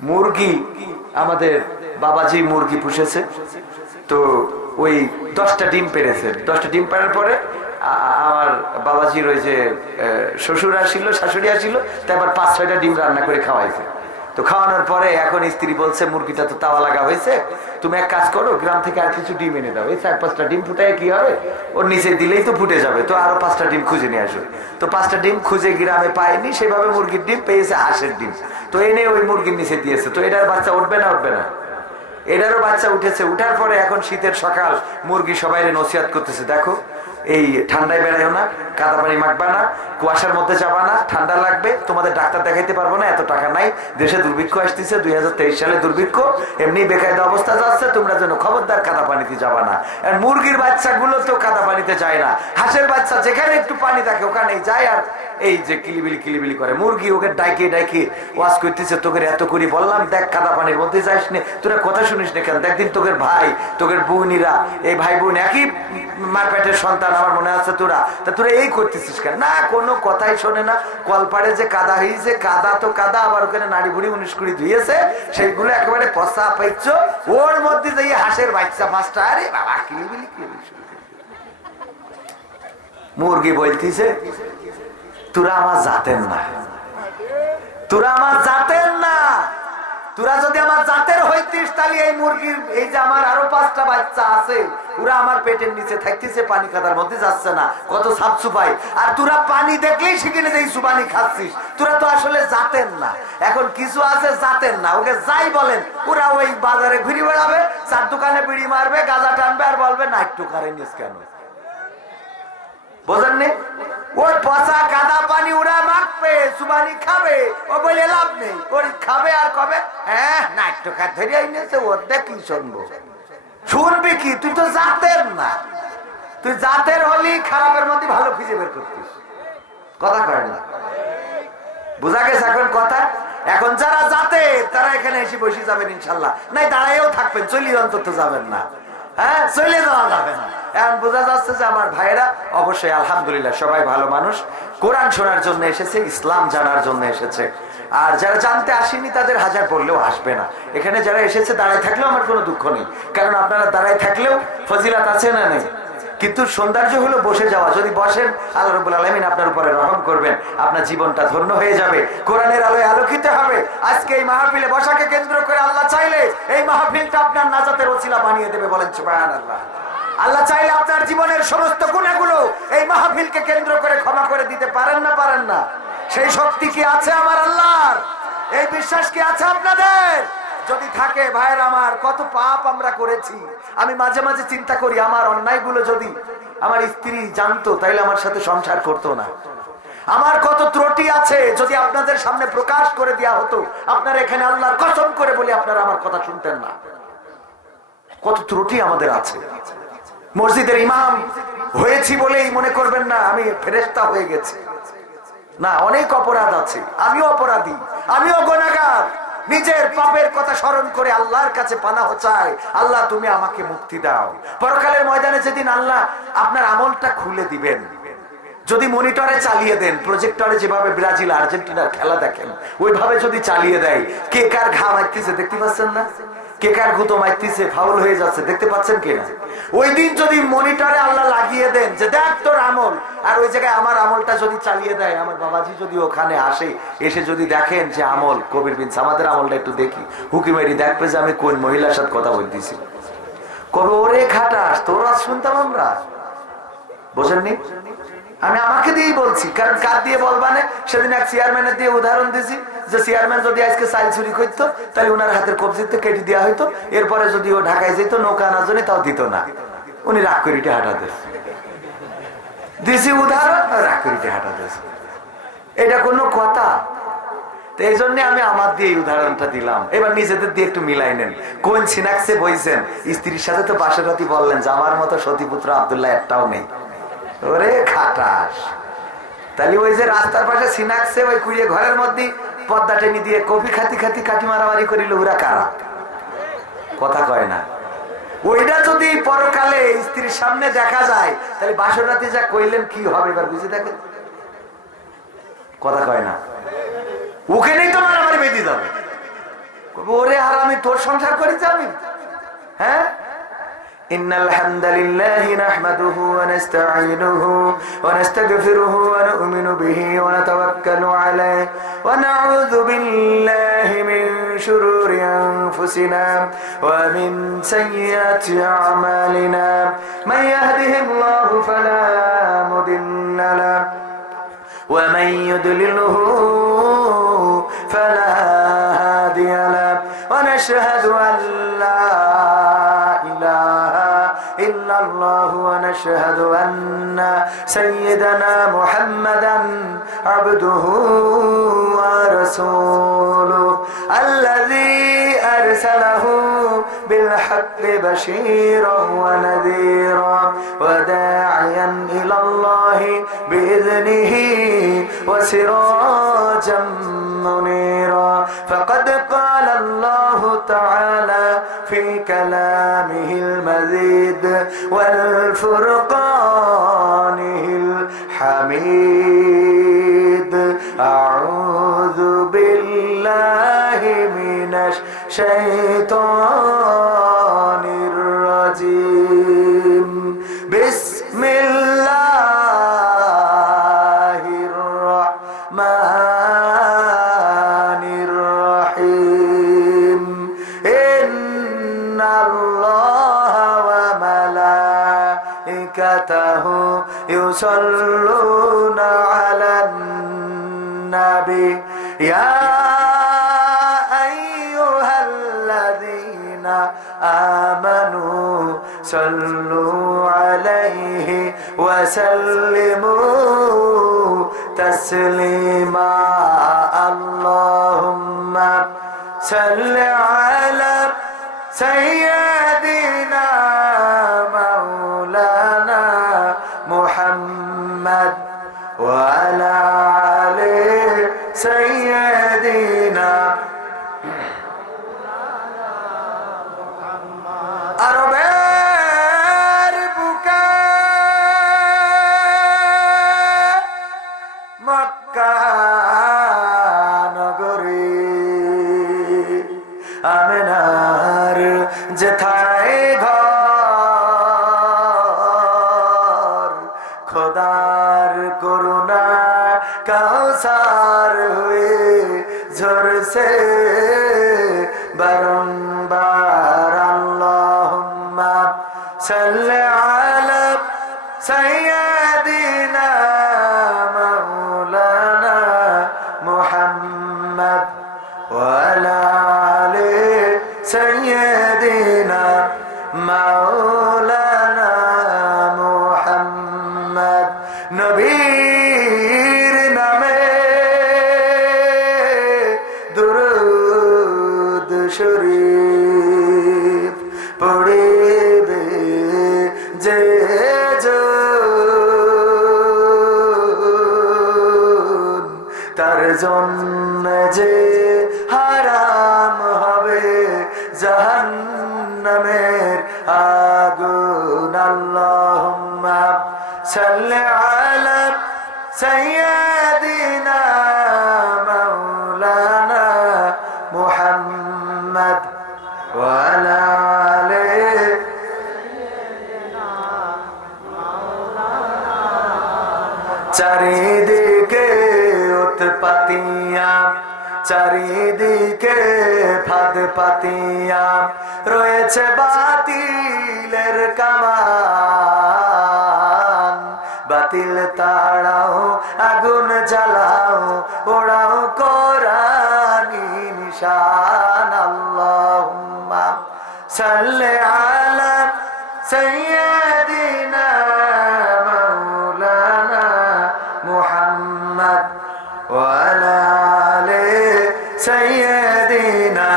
মুরগি আমাদের বাবাজি মুরগি পুষেছে, তো ওই 10টা ডিম পেড়েছে। 10টা ডিম পাড়ার পরে আমার বাবাজির ওই যে শ্বশুর আসছিল, শাশুড়ি আসছিল, তারপর 5-6টা ডিম রান্না করে খাওয়াইছে। তো খাওয়ানোর পরে এখন স্ত্রী বলছে মুরগিটা তো তাওয়া লাগা হয়েছে, তুমি এক কাজ করো, গ্রাম থেকে আর কিছু ডিম এনে দাও, এই 4-5টা ডিম ফুটায় কি হবে, ওর নিচে দিলেই তো ফুটে যাবে, তো আরো 5টা ডিম খুঁজে নিয়ে আসো। তো 5টা ডিম খুঁজে গ্রামে পায়নি, সেভাবে মুরগির ডিম পেয়েছে হাঁসের ডিম, তো এনে ওই মুরগির নিচে দিয়েছে। তো এটার বাচ্চা উঠবে না? উঠবে না। এটারও বাচ্চা উঠেছে। উঠার পরে এখন শীতের সকাল, মুরগি সবাই নসিহত করতেছে, দেখো এই ঠান্ডায় বেড়াইও না, কাদা পানি মাখবা না, কুয়াশার মধ্যে যাবা না, ঠান্ডা লাগবে, তোমাদের ডাক্তার দেখাইতে পারবো না, এত টাকা নাই, দেশে দুর্ভিক্ষ আসতেছে, 2023 সালে দুর্ভিক্ষ, এমনি বেকায়দা অবস্থা যাচ্ছে, তোমরা যেন খবরদার কাদা পানিতে যাবা না। আর মুরগির বাচ্চাগুলো তো কাদা পানিতে যায় না, হাঁসের বাচ্চা যেখানে একটু পানি থাকে ওখানেই যায়, আর এই যে কিলিবিলি কিলিবিলি করে মুরগি, ওকে ডাইকে ডাইকে ওয়াজ করতেছে, তোকে এত করে বললাম দেখ কাদা পানির মধ্যে যাইস নে, তোরা কথা শুনিস না কেন, দেখদিন তোদের ভাই তোদের বোনিরা, এই ভাই বোন একই মার পেটের সন্তান, আমার মনে আছে, তোরা এই করতেছিস কেন? না, কোনো কথাই শোনে না। কলপাড়ে যে কাদা হয়েছে, কাদা তো কাদা, আবার ওখানে নাড়ি বুড়ি 19-20 ধুয়েছে, সেইগুলো একেবারে পচা পাইছ, ওর মধ্যে যে হাঁসের বাচ্চা 5টা, আরে বাবা কিলিবিলি কিলিবিলি। মুরগি বলতেছে তোরা আমার জাতের না, তোরা আমার জাতের না, তোরা যদি আমার জাতের হইতিস তাহলে এই মুরগির, এই যে আমার আরো 5টা বাচ্চা আছে, ওরা আমার পেটের নিচে থাকতেছে, পানি কাদার মধ্যে যাচ্ছে না, কত সাপ সুপাই, আর তোরা পানি দেখলেই সেখানে যে সুপানি খাচ্ছিস, তোরা তো আসলে জাতের না। এখন কিছু আছে জাতের না, ওকে যাই বলেন, ওরা ওই বাজারে ঘুরে বেড়াবে, 4 দোকানে বিড়ি মারবে, গাঁজা টানবে, আর বলবে না একটু কারেন্ট কেন, বোঝেননি? ওই পচা কাদা পানি ওরা মাখবে, সুবানি খাবে, ও বলে লাভ নেই, ওর খাবে আর কবে হ্যাঁ না একটু খা ধরে আইনেছে, ওর দেখি শুনবো, শুনবি কি? তুই তো জাতের না, তুই জাতের হলি খারাপের মধ্যে ভালো খুঁজে বের করতিস, কথা কয় না? বোঝা গেছে এখন কথা? এখন যারা জাতের তারা এখানে এসে বসে যাবেন ইনশাল্লাহ, নাই দাঁড়াইও থাকবেন, চলি অন্তত যাবেন না, হ্যাঁ চলে যাওয়া যাবে না। এখন বোঝা যাচ্ছে যে আমার ভাইরা অবশ্যই আলহামদুলিল্লাহ সবাই ভালো মানুষ, কোরআন শোনার জন্য এসেছে, ইসলাম জানার জন্য এসেছে, আর যারা জানতে আসেনি তাদের হাজার বললেও আসবে না। এখানে যারা এসেছে দাঁড়ায় থাকলেও আমার কোনো দুঃখ নেই, কারণ আপনারা দাঁড়ায় থাকলেও ফজিলাত আছে না নেই, কিন্তু সৌন্দর্য হলো বসে যাওয়া। যদি বসেন আল্লাহ রাব্বুল আলামিন আপনার উপরে রহম করবেন, আপনার জীবনটা ধন্য হয়ে যাবে, কোরআনের আলোয় আলোকিত হবে। আজকে এই মাহফিলে বসাকে কেন্দ্র করে আল্লাহ চাইলে এই মাহফিলটা আপনার নাজাতের ওসিলা বানিয়ে দেবে, বলেন সুবহানাল্লাহ। আল্লাহ চাইলে আপনার জীবনের সমস্ত গুনাহগুলো এই মাহফিলকে কেন্দ্র করে ক্ষমা করে দিতে পারেন না? পারেন না? সেই শক্তি কি আছে আমার আল্লাহর? এই বিশ্বাস কি আছে আপনাদের? যদি থাকে ভাইয়ের আমার, কত পাপ আমরা করেছি। আমি মাঝে মাঝে চিন্তা করি, আমার অন্যায়গুলো যদি আমার স্ত্রী জানতো তাইলে আমার সাথে সংসার করতো না। আমার কত ত্রুটি আছে, যদি আপনাদের সামনে প্রকাশ করে দেওয়া হতো, আপনারা এখানে আল্লাহর কসম করে বলি আপনারা আমার কথা শুনতেন না। কত ত্রুটি আমাদের আছে। মসজিদের ইমাম হয়েছি বলেই মনে করবেন না আমি ফেরেশতা হয়ে গেছি, না, অনেক অপরাধ আছে, আমিও অপরাধী, আমিও গুনাহগার। নিজের পাপের কথা স্মরণ করে আল্লাহর কাছে পানাহ চাই, আল্লাহ তুমি আমাকে মুক্তি দাও। পরকালের ময়দানে যেদিন আল্লাহ আপনার আমলটা খুলে দিবেন, যদি মনিটরে চালিয়ে দেন, প্রজেক্টরে যেভাবে ব্রাজিল আর্জেন্টিনার খেলা দেখেন ওইভাবে যদি চালিয়ে দেয়, কে কার ঘা মারতেছে দেখতে পাচ্ছেন না, কে কার গুতো মারতেছে, ফাউল হয়ে যাচ্ছে দেখতে পাচ্ছেন কিনা, ওই দিন যদি মনিটরে আল্লাহ লাগিয়ে দেন যে দেখ তোর আমল, আর ওই জায়গায় আমার আমলটা যদি চালিয়ে দেয়, আমার বাবাজি যদি ওখানে আসে, এসে যদি দেখেন যে আমল কবির বিন সামাদের আমলটা একটু দেখি, হুকিমেরি দেখবে যে আমি কোন মহিলার সাথে কথা বলতেছি, কবে ওরে খাটাস তোরা শুনতাম আমরা, বোঝেননি? আমি আমাকে দিয়েই বলছি, কারণ কার দিয়ে বলবানে, সেদিন এক চেয়ারম্যানের দিয়ে উদাহরণ দিয়েছি যে চেয়ারম্যান যদি আজকে চাল চুরি করতো তাহলে ওনার হাতের কবজিতে কেটে দেওয়া হইতো, এরপরে যদি ও ঢাকায় যেত নৌকা আনার জন্য তাও দিত না, উনি রাগ করিতে হাঁটাতে দিছি উদাহরণ, রাগ করিতে হাঁটাতে, এটা কোনো কথা? তো এই জন্য আমি আমার দিয়ে এই উদাহরণটা দিলাম। এবার নিজেদের দিয়ে একটু মিলাই নেন, কোন সিনাক্সে বইছেন, স্ত্রীর সাথে তো বাসর রাতি বললেন যে আমার মতো সতীপুত্র আব্দুল্লাহ একটাও নেই, ওরে খাটাস। তাহলে ওই যে রাস্তার পাশে সিনাক্সে ওই কুড়িয়ে ঘরের মধ্যে পর্দা টেনে দিয়ে কফি খাতি খাতি কাটি মারামারি করিল, ওরা কারা? কথা কয় না। ওইটা যদি পরকালে স্ত্রীর সামনে দেখা যায় তাহলে বাসর রাতে যা কইলেন কি হবে এবার বুঝে দেখেন, কথা কয় না। ওখানেই তো মারামারি বেঁধে যাবে, ওরে হারামি, তোর সংসার করি যাবি? হ্যাঁ, إن الحمد لله نحمده ونستعينه ونستغفره ونؤمن به ونتوكل عليه ونعوذ بالله من شرور أنفسنا ومن سيئات أعمالنا من يهده الله فلا مضل له ومن يضلله فلا هادي له ونشهد أن لا إله إلا الله ونشهد أن سيدنا محمدا عبده ورسوله الذي أرسله بالحق بشيرا ونذيرا وداعيا إلى الله بإذنه وسراجا منيرا فقد قال الله تعالى في كلامه المجيد والفرقانه الحميد أعوذ بالله من الشيطان الرجيم بسم الله الرحمن الرحيم إن الله وملائكته يصلون على النبي يا أيها الذين آمنوا صلوا عليه وسلموا تسليما اللهم صل على سيدنا مولانا محمد وعلى آل سيدنا আরবের বুকে মক্কা নগরী আমিনার যেথায় ঘর খোদার করুণা কাউসার হয়ে ঝরছে বারংবার আল্লাহুম্মা সাল্লি আলা সাইয়্যিদিনা মাওলানা মুহাম্মদ ওয়া আলা আলি সাইয়্যিদিনা মাওলানা মুহাম্মদ নবীর নামে দুরূদ শরীফ পড়িবে যে তার জন্য যে হারাম হবে জাহান্নামের আগুন আল্লাহুম্মা সাল্লি আলা সাইয়্যিদিনা মাওলানা মুহাম্মদ ওয়া আলা আলি চারিদিকে উৎপাতিয়া চারিদিকে ফাঁদ পাতিয়া রয়েছে বাতিলের কামান বাতিল তাড়াও আগুন জ্বালাও ওড়াও কোরআনি নিশান আল্লাহুম্মা সাল্লি আলা সাইয়্যিদিনা মাওলানা মুহাম্মদ ওয়া আলা আলি সাইয়্যিদিনা